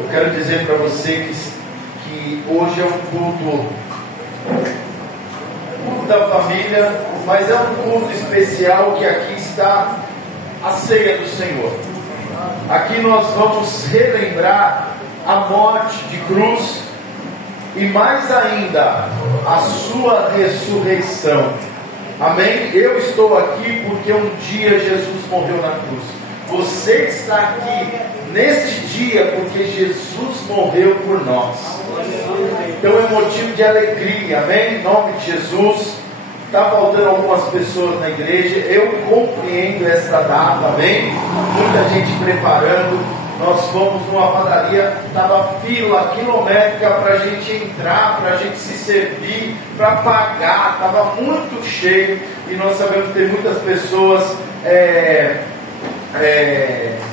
Eu quero dizer para você que hoje é um culto da família, mas é um culto especial, que aqui está a ceia do Senhor. Aqui nós vamos relembrar a morte de cruz e mais ainda a sua ressurreição. Amém? Eu estou aqui porque um dia Jesus morreu na cruz. Você está aqui neste dia porque Jesus morreu por nós. Então é motivo de alegria, amém? Em nome de Jesus. Está faltando algumas pessoas na igreja, eu compreendo esta data, amém? Muita gente preparando. Nós fomos numa padaria, estava fila quilométrica para a gente entrar, para a gente se servir, para pagar, estava muito cheio. E nós sabemos que tem muitas pessoas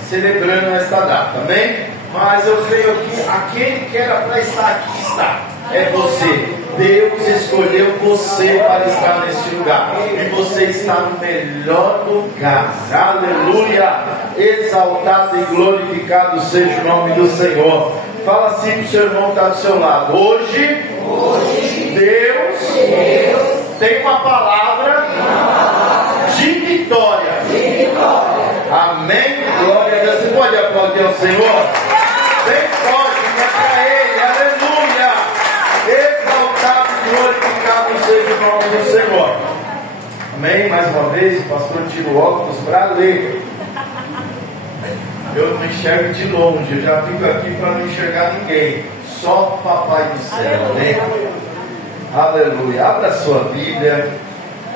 celebrando esta data, amém? Mas eu creio que aquele que era para estar aqui está, é você. Deus escolheu você para estar neste lugar, e você está no melhor lugar. Aleluia! Exaltado e glorificado seja o nome do Senhor. Fala assim para o seu irmão que está do seu lado: hoje Deus tem uma palavra de vitória. Amém? Glória a Deus. Você pode aplaudir ao Senhor? Bem forte, é para Ele. Aleluia! Exaltado e glorificado seja o nome do Senhor. Amém? Mais uma vez, o pastor tira o óculos para ler. Eu não enxergo de longe, eu já fico aqui para não enxergar ninguém. Só o Papai do céu, amém? Aleluia. Abra sua Bíblia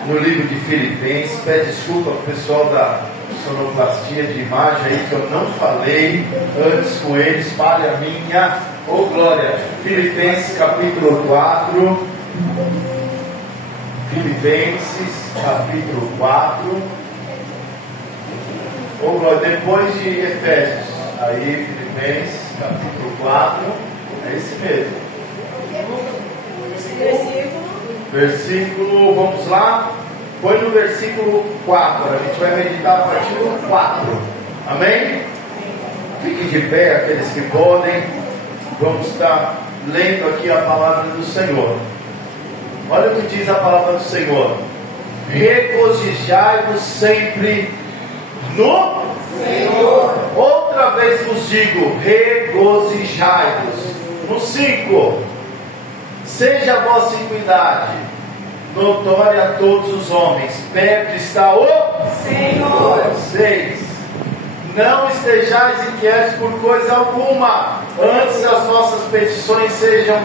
no livro de Filipenses. Pede desculpa para o pessoal da sonoplastia de imagem aí, que eu não falei antes com eles. Fale a minha, oh glória. Filipenses capítulo 4. Filipenses capítulo 4. Oh glória, depois de Efésios. Aí Filipenses capítulo 4. É esse mesmo. Versículo, vamos lá. Põe no versículo 4. A gente vai meditar a partir do 4. Amém? Fiquem de pé aqueles que podem. Vamos estar lendo aqui a palavra do Senhor. Olha o que diz a palavra do Senhor: regozijai-vos sempre no Senhor. Outra vez vos digo, regozijai-vos. No 5: seja a vossa iniquidade notória a todos os homens, perto está o Senhor. 6: não estejais inquietos por coisa alguma, antes as vossas petições sejam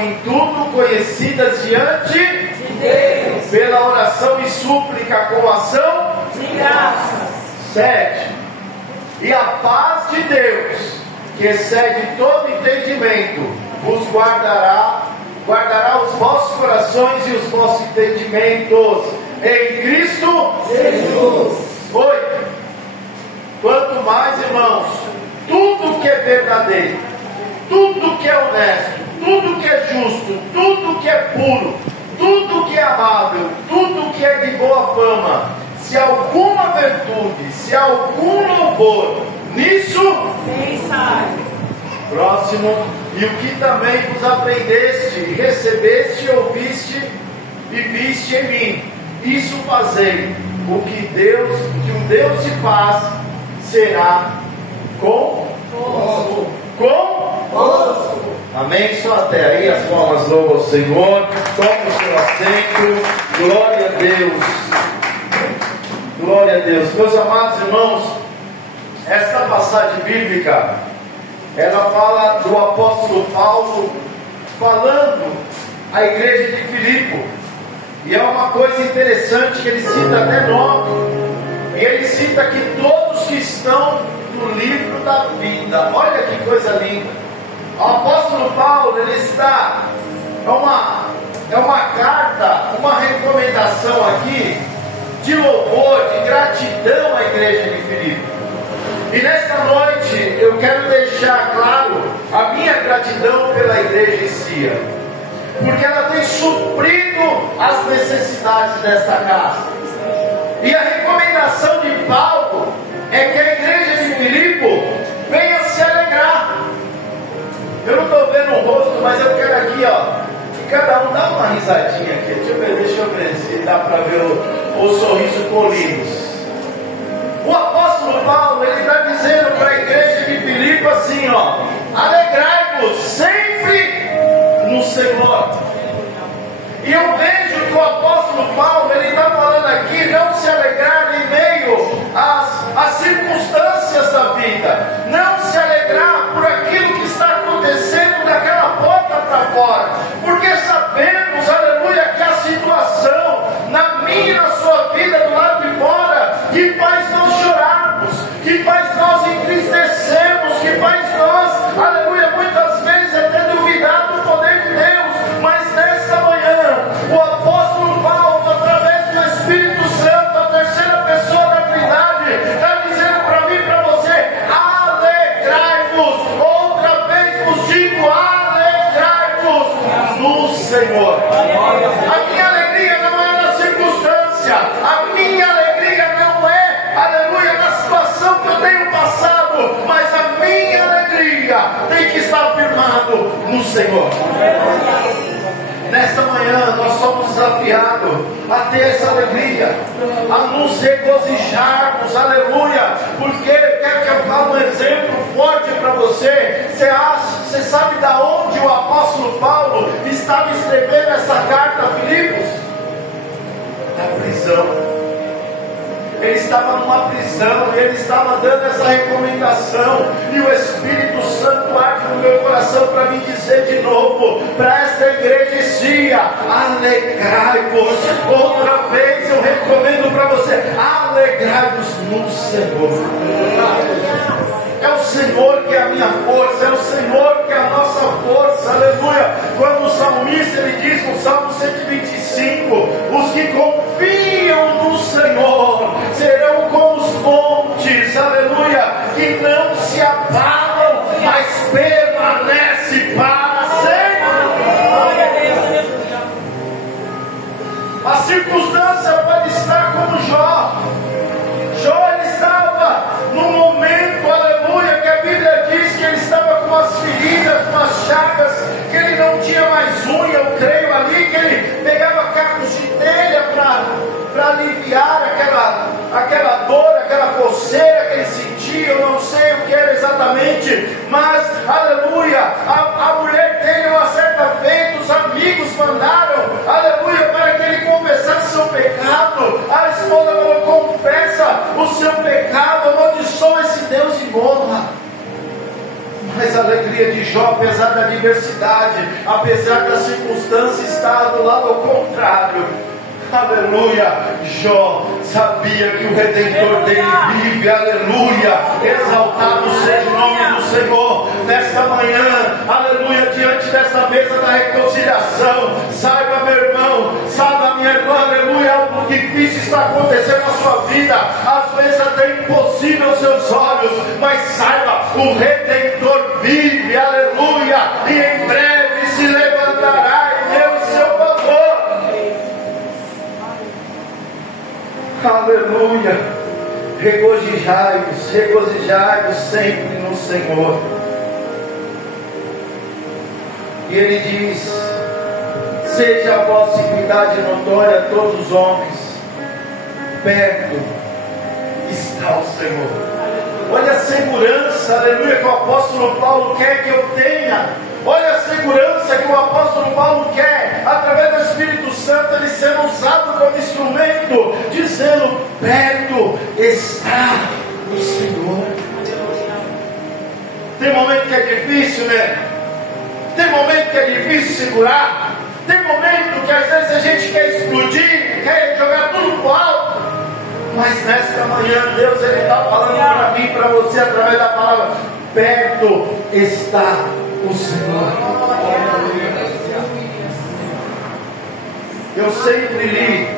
em tudo conhecidas diante de Deus, pela oração e súplica com ação de graças. 7: e a paz de Deus, que excede todo entendimento, vos guardará os vossos corações e os vossos entendimentos em Cristo Jesus. 8: quanto mais, irmãos, tudo que é verdadeiro, tudo que é honesto, tudo que é justo, tudo que é puro, tudo que é amável, tudo que é de boa fama, se alguma virtude, se algum louvor, nisso pensai. Próximo: e o que também vos aprendeste, recebeste, ouviste e viste em mim, isso fazei, o que o Deus de paz será convosco. Amém? Só até aí, as palmas louvam ao Senhor. Tome o seu assento. Glória a Deus. Glória a Deus. Meus amados irmãos, esta passagem bíblica, ela fala do apóstolo Paulo falando à igreja de Filipe. E é uma coisa interessante que ele cita até nome. E ele cita aqui todos que estão no livro da vida. Olha que coisa linda. O apóstolo Paulo, ele está, é uma carta, uma recomendação aqui de louvor, de gratidão à igreja de Filipe. E nesta noite eu quero deixar claro a minha gratidão pela igreja em si, porque ela tem suprido as necessidades desta casa. E a recomendação de Paulo é que a igreja de Filipe venha se alegrar mas eu quero aqui, que cada um dá uma risadinha aqui. Deixa eu ver se dá para ver o sorriso colhido. O apóstolo Paulo, ele está dizendo para a igreja de Filipe assim, alegrai-vos sempre no Senhor. E eu vejo que o apóstolo Paulo, ele está falando aqui, não se alegrar em meio às circunstâncias da vida, não se alegrar por aquilo que está acontecendo daquela porta para fora, porque sabemos, aleluia, que a situação na minha e na sua vida do lado de fora, que faz nós chorarmos, que faz nós entristecermos, que faz nós, aleluia, muitas vezes até duvidar do poder de Deus. Mas nesta manhã, o apóstolo Paulo, através do Espírito Santo, a terceira pessoa da Trindade, está dizendo para mim e para você: alegrai-vos. Outra vez vos digo: alegrai-vos no Senhor. A minha alegria não é na circunstância, a minha alegria não é, aleluia, na situação que eu tenho passado, mas a minha alegria tem que estar firmado no Senhor. Nesta manhã nós somos desafiados a ter essa alegria, a nos regozijarmos, aleluia, porque quer que eu fale um exemplo forte para você. Você sabe da onde o apóstolo Paulo estava escrevendo essa carta a Filipos? Da prisão. Ele estava numa prisão, e ele estava dando essa recomendação, e o Espírito Santo arde no meu coração para me dizer de novo, para esta igreja, alegrai-vos. Outra vez eu recomendo para você: alegrai-vos no Senhor. É o Senhor que é a minha força, é o Senhor que é a nossa força, aleluia. Quando o salmista, ele diz no Salmo 125, os que confiam no Senhor serão como os montes, aleluia, que não se abalam, mas permanece para sempre. A circunstância pode estar como Jó. Jó, ele estava num momento, aleluia, que a Bíblia diz que ele estava com umas feridas, umas chagas, que ele não tinha mais unha, eu creio ali, que ele pegava cacos de telha para aliviar aquela dor, aquela coceira que ele sentia. Eu não sei o que era exatamente, mas, aleluia, a mulher dele, uma certa feita, os amigos mandaram, aleluia, para que ele confessasse seu pecado. A esposa falou: confessa o seu pecado, amaldiçoa esse Deus e morra. Mas a alegria de Jó, apesar da adversidade, apesar da circunstância estar do lado ao contrário, aleluia, Jó sabia que o Redentor dele vive, aleluia, exaltado seja o nome do Senhor. Nesta manhã, aleluia, diante desta mesa da reconciliação, saiba, meu irmão, saiba, minha irmã, aleluia, algo difícil está acontecendo na sua vida, às vezes até impossível aos seus olhos, mas saiba, o Redentor vive, aleluia, e em breve se levantará em Deus seu favor. Aleluia, regozijai-vos, regozijai-vos sempre no Senhor. E ele diz: seja a vossa iniquidade notória a todos os homens, perto está o Senhor. Olha a segurança, aleluia, que o apóstolo Paulo quer que eu tenha. Olha a segurança que o apóstolo Paulo quer, através do Espírito Santo, ele sendo usado como instrumento, dizendo: perto está o Senhor. Tem momento que é difícil, né? Tem momento que é difícil segurar. Tem momento que às vezes a gente quer explodir, quer jogar tudo pro alto. Mas nesta manhã Deus está falando para mim, para você, através da palavra: perto está o Senhor. Eu sempre li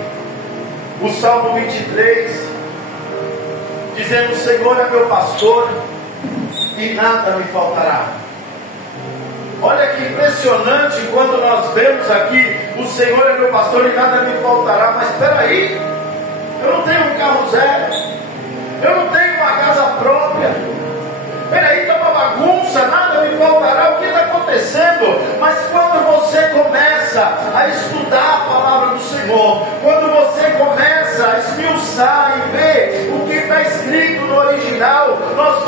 o Salmo 23, dizendo: o Senhor é meu pastor e nada me faltará. Olha que impressionante quando nós vemos aqui: o Senhor é meu pastor e nada me faltará. Mas espera aí, eu não tenho um carro zero, eu não tenho uma casa própria, espera aí, está uma bagunça, nada me faltará. O que está acontecendo? Mas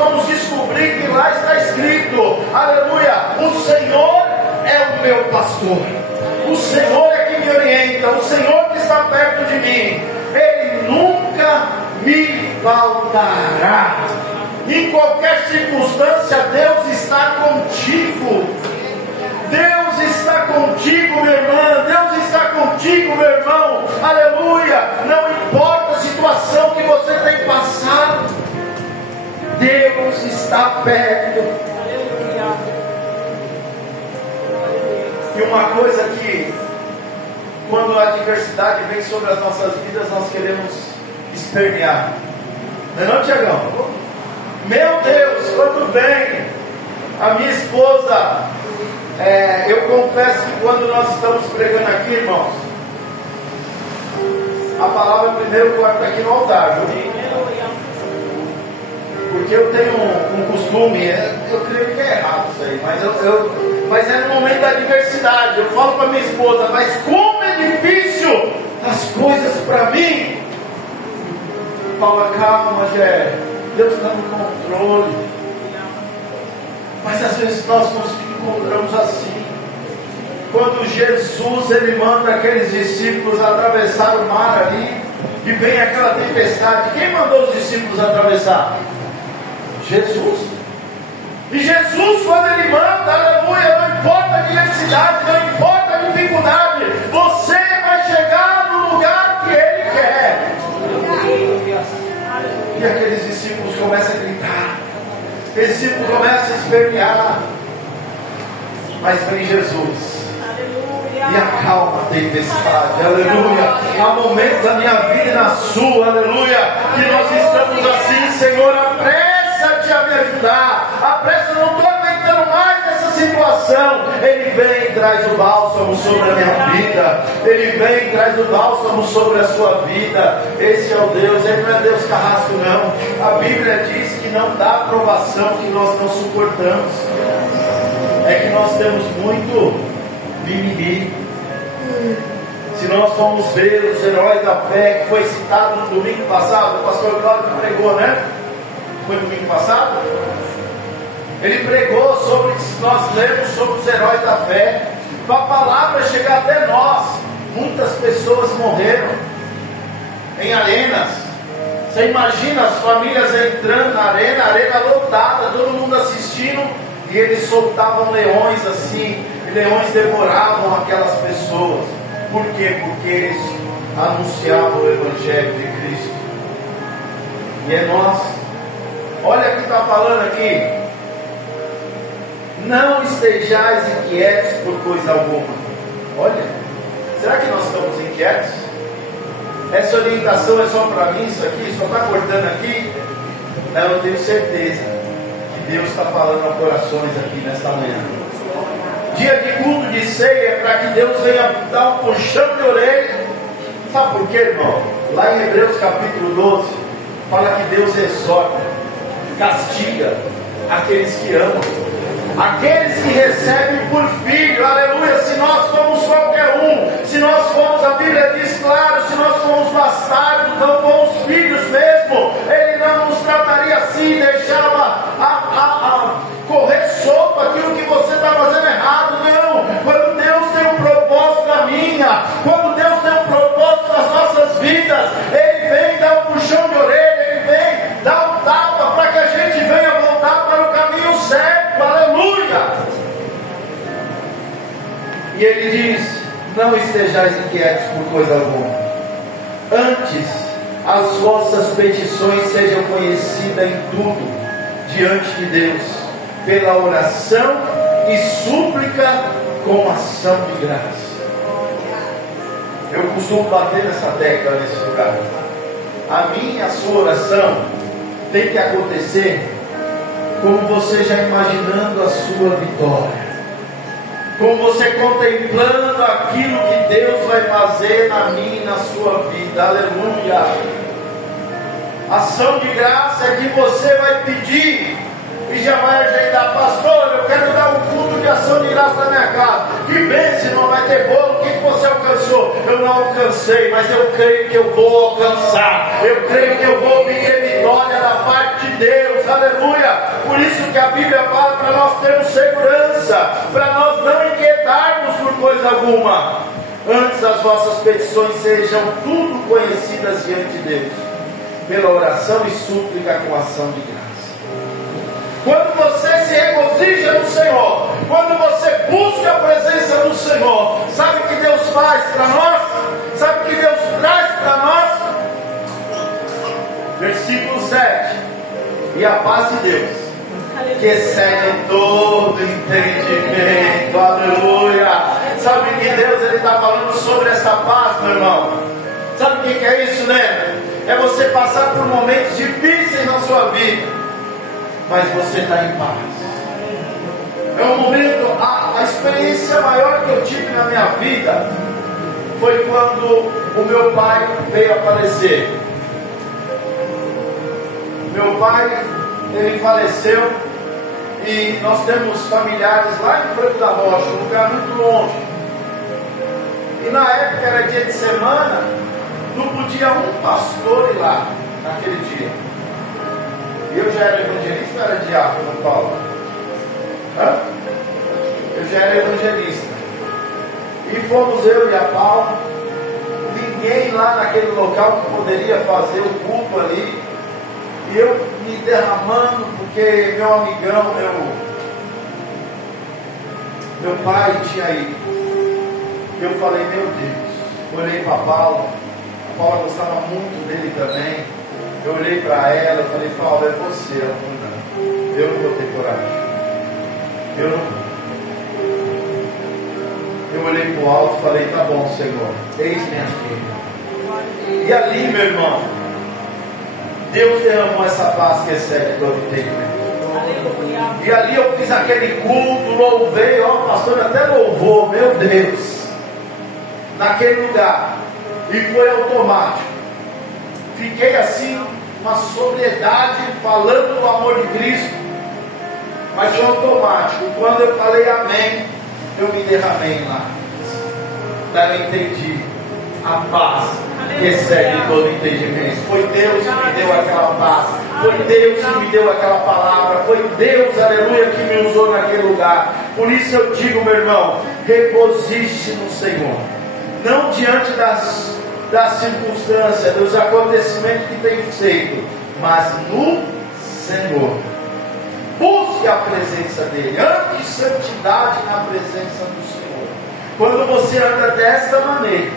vamos descobrir que lá está escrito, aleluia, o Senhor é o meu pastor, o Senhor é que me orienta, o Senhor que está perto de mim, Ele nunca me faltará. Em qualquer circunstância, Deus está contigo. Deus está contigo, minha irmã. Deus está contigo, meu irmão. Aleluia. Não importa a situação que você tem passado, Deus está perto. E uma coisa que, quando a adversidade vem sobre as nossas vidas, nós queremos espernear. Não é não, Tiagão? Meu Deus, quando vem a minha esposa, eu confesso que quando nós estamos pregando aqui, irmãos, a palavra primeiro corta aqui no altar, viu? Porque eu tenho um costume, eu creio que é errado isso aí, mas é no momento da adversidade, eu falo para minha esposa, mas como é difícil as coisas para mim. Paula, calma, Gé, Deus está no controle. Mas às vezes nós nos encontramos assim. Quando Jesus ele manda aqueles discípulos atravessar o mar ali, e vem aquela tempestade, quem mandou os discípulos atravessar? Jesus. E Jesus, quando ele manda, aleluia, não importa a adversidade, não importa a dificuldade, você vai chegar no lugar que Ele quer. E aqueles discípulos começam a gritar, aqueles discípulos começam a espernear, mas vem Jesus e acalma a tempestade, aleluia. Há momentos da minha vida e na sua, aleluia, que nós estamos assim, Senhor, apressa-te a me ajudar, apressa, não estou aguentando mais essa situação. Ele vem e traz o bálsamo sobre a minha vida, Ele vem e traz o bálsamo sobre a sua vida. Esse é o Deus, Ele não é Deus carrasco não. A Bíblia diz que não dá provação que nós não suportamos, é que nós temos muito mimimi. Se nós formos ver os heróis da fé, que foi citado no domingo passado, o pastor Cláudio pregou, né? Foi domingo passado? Ele pregou sobre, nós lemos sobre os heróis da fé, para a palavra chegar até nós. Muitas pessoas morreram em arenas. Você imagina as famílias entrando na arena, a arena lotada, todo mundo assistindo, e eles soltavam leões assim, e leões devoravam aquelas pessoas. Por quê? Porque eles anunciavam o Evangelho de Cristo. E é nós. Olha o que está falando aqui. Não estejais inquietos por coisa alguma. Olha, será que nós estamos inquietos? Essa orientação é só para mim, isso aqui? Só está cortando aqui? Não, eu tenho certeza que Deus está falando a corações aqui nesta manhã. Dia de culto de ceia, para que Deus venha dar um puxão de orelha. Sabe por quê, irmão? Lá em Hebreus capítulo 12, fala que Deus exorta, castiga aqueles que amam, aqueles que recebem por filho, aleluia. Se nós fomos qualquer um, se nós fomos, a Bíblia diz claro, se nós fomos bastardos, não fomos filhos mesmo, Ele não nos trataria assim, deixava correr solto aquilo que você está fazendo errado. Não, quando Deus tem um propósito na minha, quando Deus tem um propósito nas nossas vidas, Ele vem dar um puxão de orelha, Ele vem dar um tapa para que a gente venha voltar para o caminho certo, aleluia. E Ele diz: não estejais inquietos por coisa alguma, antes as vossas petições sejam conhecidas em tudo diante de Deus, pela oração e súplica com ação de graça. Eu costumo bater nessa tecla nesse lugar. A minha e a sua oração tem que acontecer como você já imaginando a sua vitória, como você contemplando aquilo que Deus vai fazer na minha e na sua vida, aleluia. Ação de graça é que você vai pedir e já vai agendar: pastor, eu quero dar um culto de ação de graça na minha casa. Que bênção, não vai ter bolo, o que você alcançou? Eu não alcancei, mas eu creio que eu vou alcançar. Eu creio que eu vou obter vitória da parte de Deus, aleluia. Por isso que a Bíblia fala para nós termos segurança, para nós não inquietarmos por coisa alguma. Antes as vossas petições sejam tudo conhecidas diante de Deus, pela oração e súplica com ação de graça. Quando você se regozija no Senhor, quando você busca a presença do Senhor, sabe o que Deus faz para nós? Sabe o que Deus traz para nós? Versículo 7. E a paz de Deus, que excede todo entendimento, aleluia. Sabe que Deus está falando sobre essa paz, meu irmão? Sabe o que é isso, né? É você passar por momentos difíceis na sua vida, mas você está em paz. É um momento, a experiência maior que eu tive na minha vida foi quando o meu pai veio a falecer. Meu pai, ele faleceu, e nós temos familiares lá em Franco da Rocha, um lugar muito longe. E na época era dia de semana, não podia um pastor ir lá naquele dia. Eu já era evangelista ou era diácono, Paulo? Eu já era evangelista. E fomos eu e a Paula. Ninguém lá naquele local que poderia fazer o culto ali. E eu me derramando, porque meu amigão, meu pai tinha ido. Eu falei, meu Deus. Olhei para a Paula gostava muito dele também. Eu olhei para ela e falei, Paula, é você. Ela falou, não, eu não vou ter coragem. Eu olhei para o alto e falei, tá bom, Senhor, eis-me aqui. E ali, meu irmão, Deus derramou essa paz que excede todo entendimento. E ali eu fiz aquele culto, louvei, ó, o pastor até louvou, meu Deus, naquele lugar. E foi automático. Fiquei assim, uma sobriedade, falando do amor de Cristo, mas foi automático. Quando eu falei amém, eu me derramei lá. Daí eu entendi a paz que excede todo entendimento. Foi Deus que me deu aquela paz, foi Deus que me deu aquela palavra, foi Deus, aleluia, que me usou naquele lugar. Por isso eu digo, meu irmão, regozije no Senhor, não diante das circunstâncias, dos acontecimentos que tem feito, mas no Senhor. Busque a presença dEle, ande em santidade na presença do Senhor. Quando você anda desta maneira,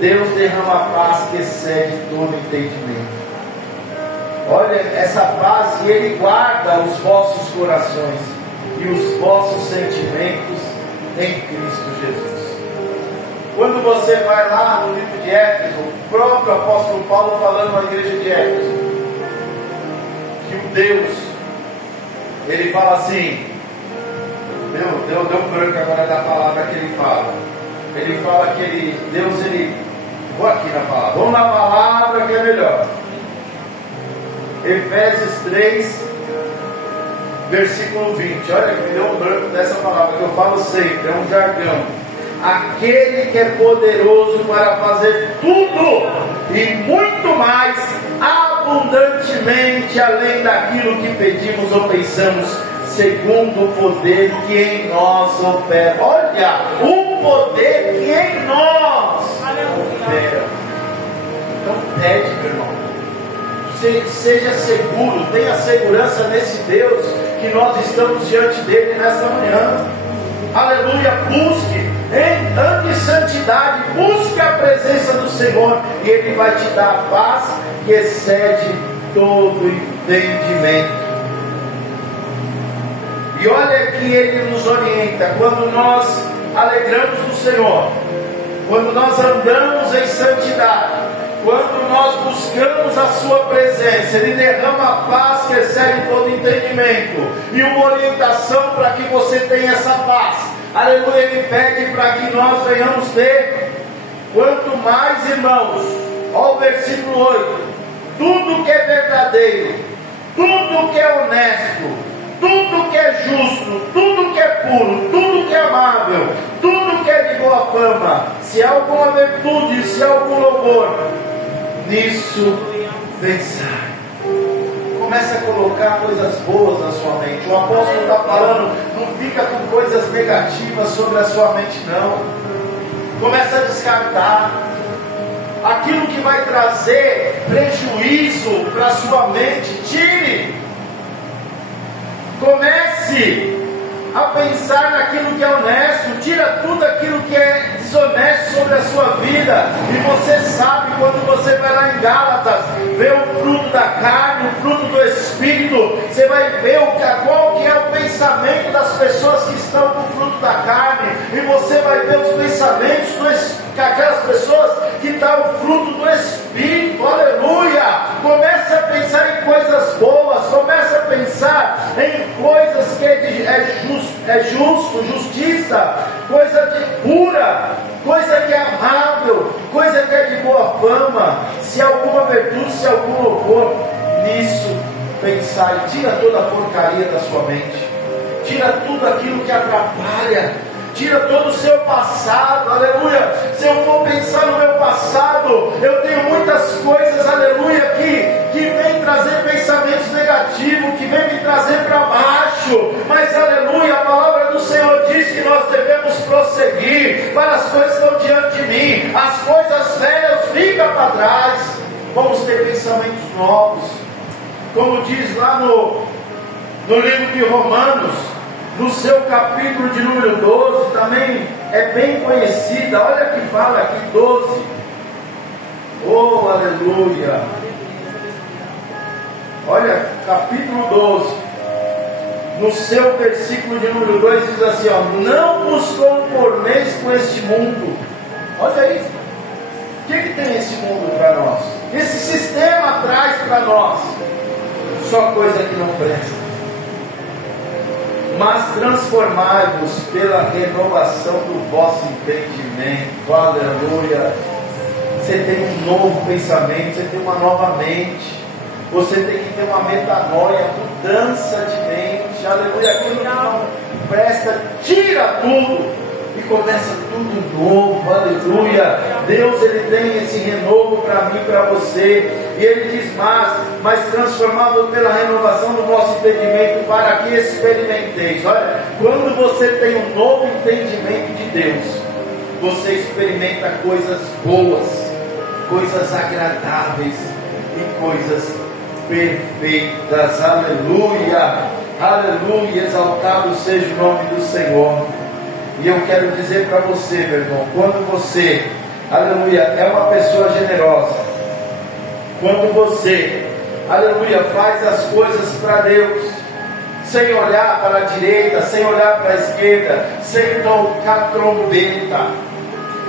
Deus derrama a paz que excede todo entendimento. Olha essa paz, e Ele guarda os vossos corações e os vossos sentimentos em Cristo Jesus. Quando você vai lá no livro de Éfeso, o próprio apóstolo Paulo falando na igreja de Éfeso, que o Deus, ele fala assim, deu branco agora da palavra que ele fala. Ele fala que Deus, vou aqui na palavra, vamos na palavra que é melhor. Efésios 3, versículo 20. Olha que me deu um branco dessa palavra, que eu falo sempre, é um jargão. Aquele que é poderoso para fazer tudo e muito mais abundantemente além daquilo que pedimos ou pensamos, segundo o poder que em nós opera. Olha, o poder que em nós opera. Então pede, meu irmão, seja seguro, tenha segurança nesse Deus, que nós estamos diante dele nesta manhã. Aleluia, busque, ande em santidade, busque a presença do Senhor, e Ele vai te dar a paz que excede todo entendimento. E olha que Ele nos orienta, quando nós alegramos no Senhor, quando nós andamos em santidade, quando nós buscamos a sua presença, Ele derrama a paz que excede todo entendimento, e uma orientação para que você tenha essa paz. Aleluia, Ele pede para que nós venhamos ter, quanto mais, irmãos, olha o versículo 8, tudo que é verdadeiro, tudo que é honesto, tudo que é justo, tudo que é puro, tudo que é amável, tudo que é de boa fama, se há alguma virtude, se há algum louvor, nisso pensai. Comece a colocar coisas boas na sua mente. O apóstolo está falando, não fica com coisas negativas sobre a sua mente, não. Comece a descartar aquilo que vai trazer prejuízo para a sua mente. Tire. Comece a pensar naquilo que é honesto. Tira tudo aquilo que é desonesto sobre a sua vida. E você sabe, quando você vai lá em Gálatas, vê o fruto da carne, o fruto do Espírito, você vai ver qual que é o pensamento das pessoas que estão com o fruto da carne, e você vai ver os pensamentos daquelas pessoas que estão o fruto do Espírito. Aleluia! Comece a pensar em coisas boas, comece a pensar em coisas que é justo, justiça, coisa de pura, coisa que é amável, coisa que é de boa fama, se alguma virtude, se algum louvor, nisso pensar. E tira toda a porcaria da sua mente, tira tudo aquilo que atrapalha, tira todo o seu passado. Aleluia. Se eu for pensar no meu passado, eu tenho muitas coisas, aleluia, que vem trazer pensamentos negativos, que vem me trazer para baixo, mas aleluia, a palavra do Senhor diz que nós devemos prosseguir para as coisas que estão diante de mim. As coisas velhas ficam para trás, vamos ter pensamentos novos, como diz lá no livro de Romanos, no seu capítulo de número 12, também é bem conhecida. Olha que fala aqui, 12. Oh, aleluia. Olha, capítulo 12, no seu versículo de número 2, diz assim, ó: não vos conformeis com este mundo. Olha aí, o que tem esse mundo para nós? Esse sistema traz para nós só coisa que não presta. Mas transformai-vos pela renovação do vosso entendimento. Aleluia. Você tem um novo pensamento, você tem uma nova mente, você tem que ter uma metanoia, mudança de mente. Aleluia. Aquilo que não presta, tira tudo e começa tudo novo. Aleluia. Deus, Ele tem esse renovo para mim, para você. E Ele diz mas transformado pela renovação do vosso entendimento, para que experimenteis. Olha, quando você tem um novo entendimento de Deus, você experimenta coisas boas, coisas agradáveis e coisas perfeitas. Aleluia, aleluia, exaltado seja o nome do Senhor. E eu quero dizer para você, meu irmão, quando você, aleluia, é uma pessoa generosa, quando você, aleluia, faz as coisas para Deus, sem olhar para a direita, sem olhar para a esquerda, sem tocar trombeta.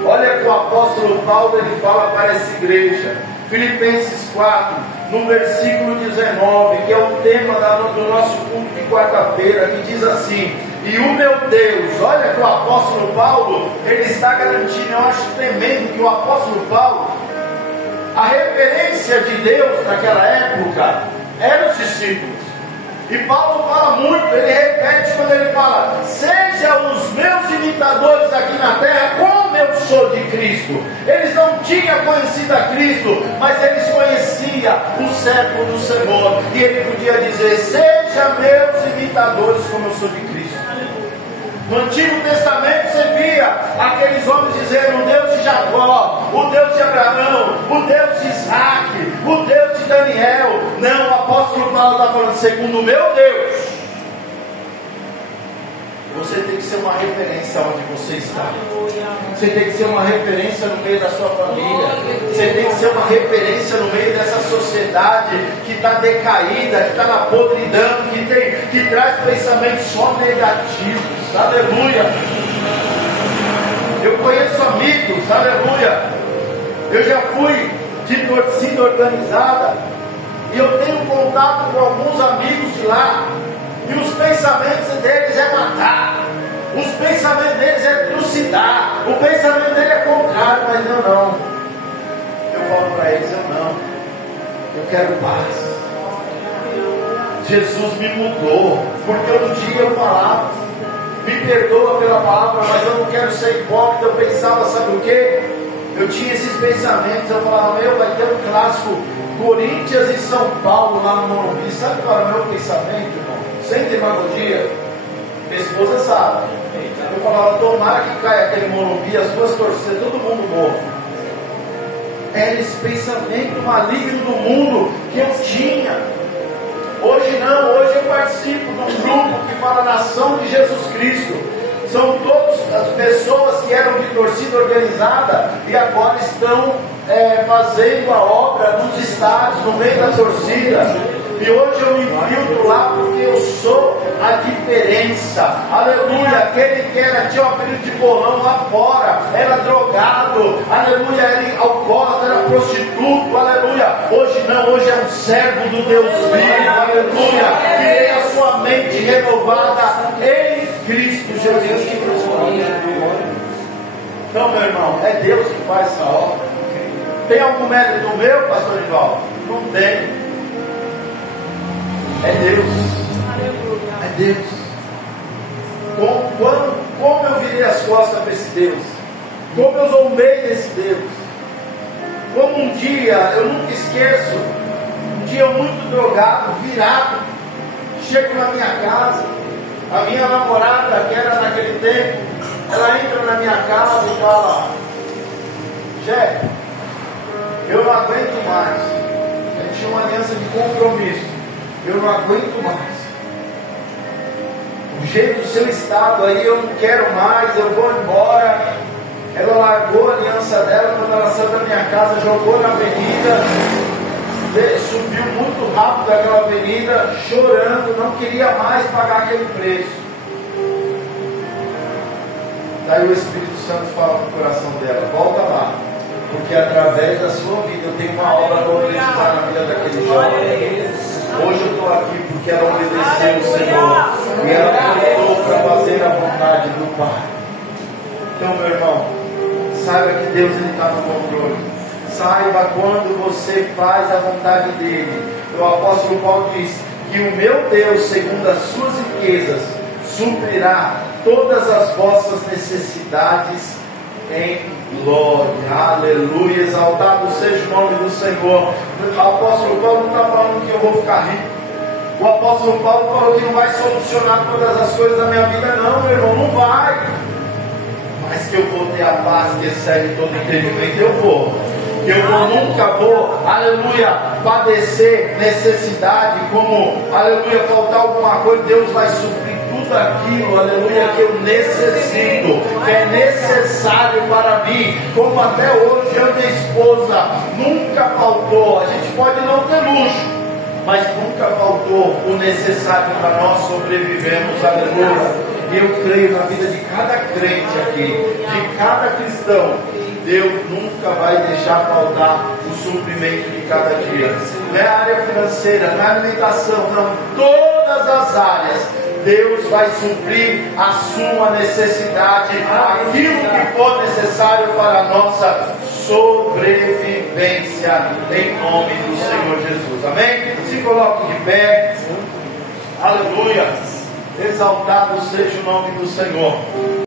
Olha que o apóstolo Paulo, ele fala para essa igreja, Filipenses 4, no versículo 19, que é o tema do nosso culto de quarta-feira, que diz assim: e o meu Deus. Olha que o apóstolo Paulo, ele está garantindo. Eu acho tremendo que o apóstolo Paulo, a referência de Deus naquela época eram os discípulos. E Paulo fala muito, ele repete quando ele fala: sejam os meus imitadores aqui na terra, como eu sou de Cristo. Eles não tinham conhecido a Cristo, mas eles conheciam o servo do Senhor. E ele podia dizer: sejam meus imitadores, como eu sou de Cristo. No Antigo Testamento você via aqueles homens dizendo: o Deus de Jacó, o Deus de Abraão, o Deus de Isaac, o Deus de Daniel. Não, o apóstolo Paulo está falando: segundo o meu Deus. Você tem que ser uma referência onde você está. Você tem que ser uma referência no meio da sua família. Você tem que ser uma referência no meio dessa sociedade que está decaída, que está na podridão, que traz pensamentos só negativos. Aleluia. Eu conheço amigos, aleluia. Eu já fui de torcida organizada e eu tenho contato com alguns amigos de lá. E os pensamentos deles é matar, os pensamentos deles é trucidar, o pensamento dele é contrário. Mas eu não. Eu falo para eles: eu não. Eu quero paz. Jesus me mudou, porque um dia eu falava: me perdoa pela palavra, mas eu não quero ser hipócrita. Eu pensava, sabe o que? Eu tinha esses pensamentos. Eu falava: meu, vai ter um clássico Corinthians e São Paulo lá no Morumbi. Sabe qual era o meu pensamento, irmão? Sem demagogia. Minha esposa sabe. Eu falava, tomara que caia aquele Morumbi, as duas torcidas, todo mundo morre. Era esse pensamento maligno do mundo que eu tinha. Hoje não, hoje eu participo de um grupo que fala Nação de Jesus Cristo. São todas as pessoas que eram de torcida organizada e agora estão fazendo a obra nos estádios, no meio da torcida. E hoje eu me infiltro lá porque eu sou a diferença. Aleluia. Aquele que tinha um apelido de bolão lá fora, era drogado, aleluia, era alcoólatra, era prostituto, aleluia. Hoje não, hoje é um servo do Deus vivo, aleluia, que tem a sua mente renovada em Cristo Jesus. Então, meu irmão, é Deus que faz essa obra. Tem algum mérito meu, pastor Ivaldo? Não tem. É Deus. É Deus. Como eu virei as costas para esse Deus? Como eu zombei desse Deus? Como um dia, eu nunca esqueço, um dia muito drogado, virado, chego na minha casa, a minha namorada, que era naquele tempo, ela entra na minha casa e fala: Jé, eu não aguento mais. A gente tinha uma aliança de compromisso. Eu não aguento mais. O jeito do seu estado aí, eu não quero mais, eu vou embora. Ela largou a aliança dela quando ela saiu da minha casa, jogou na avenida, subiu muito rápido daquela avenida, chorando, não queria mais pagar aquele preço. Daí o Espírito Santo fala no coração dela: volta lá, porque através da sua vida eu tenho uma obra para realizar na vida daquele jovem. Hoje eu estou aqui porque ela obedeceu o Senhor e ela voltou para fazer a vontade do Pai. Então, meu irmão, saiba que Deus está no controle. Saiba quando você faz a vontade dele. O apóstolo Paulo diz que o meu Deus, segundo as suas riquezas, suprirá todas as vossas necessidades em glória. Aleluia, exaltado seja o nome do Senhor. O apóstolo Paulo não está falando que eu vou ficar rico. O apóstolo Paulo falou que não vai solucionar todas as coisas da minha vida. Não, meu irmão, não vai. Mas que eu vou ter a paz que excede todo entendimento, eu vou. Nunca vou, aleluia, padecer necessidade, como, aleluia, faltar alguma coisa. Deus vai suprir tudo aquilo, aleluia, que eu necessito, que é necessário para mim. Como até hoje eu e minha esposa, nunca faltou. A gente pode não ter luxo, mas nunca faltou o necessário para nós sobrevivermos, aleluia. E eu creio na vida de cada crente aqui, de cada cristão. Deus nunca vai deixar faltar o suprimento de cada dia. Não é a área financeira, não é a alimentação, não. Todas as áreas, Deus vai suprir a sua necessidade, aquilo que for necessário para a nossa sobrevivência, em nome do Senhor Jesus. Amém? Se coloque de pé. Aleluia. Exaltado seja o nome do Senhor.